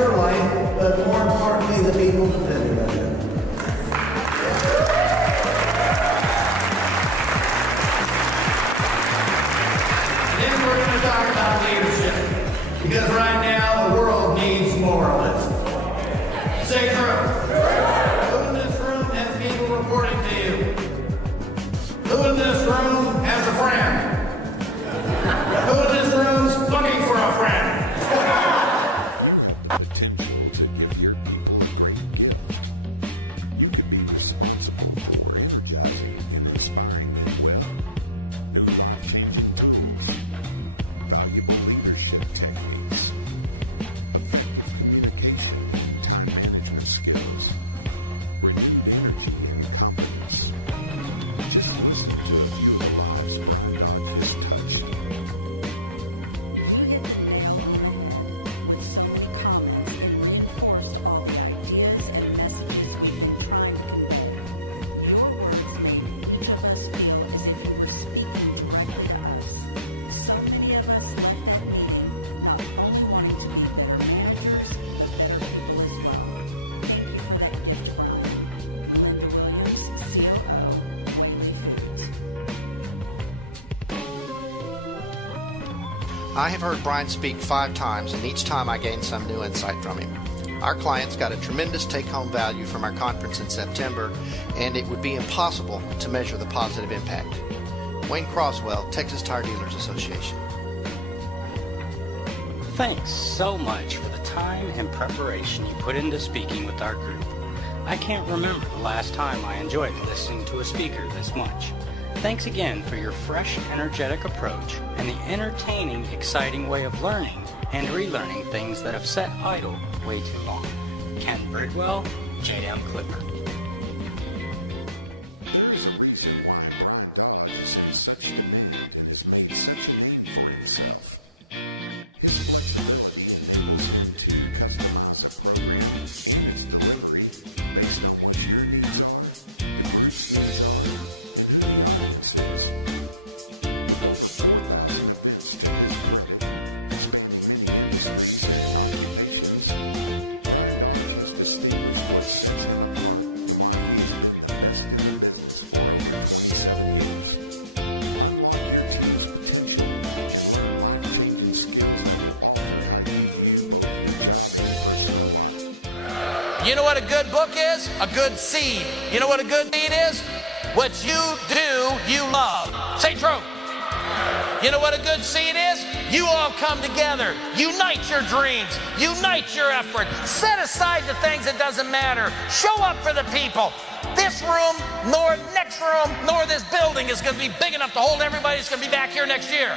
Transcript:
your life, but more importantly, the people depending on you. Then we're going to talk about leadership, because right now the world needs more of it. Say true. Who in this room has people reporting to you? Who in this room has a friend? Who in this room's looking for a friend? I have heard Brian speak 5 times, and each time I gained some new insight from him. Our clients got a tremendous take-home value from our conference in September, and it would be impossible to measure the positive impact. Wayne Croswell, Texas Tire Dealers Association. Thanks so much for the time and preparation you put into speaking with our group. I can't remember the last time I enjoyed listening to a speaker this much. Thanks again for your fresh, energetic approach and the entertaining, exciting way of learning and relearning things that have sat idle way too long. Ken Bridwell, J.M. Clipper. You know what a good book is? A good seed. You know what a good seed is? What you do, you love. Say true. You know what a good seed is? You all come together. Unite your dreams. Unite your effort. Set aside the things that doesn't matter. Show up for the people. This room, nor next room, nor this building is going to be big enough to hold everybody that's going to be back here next year.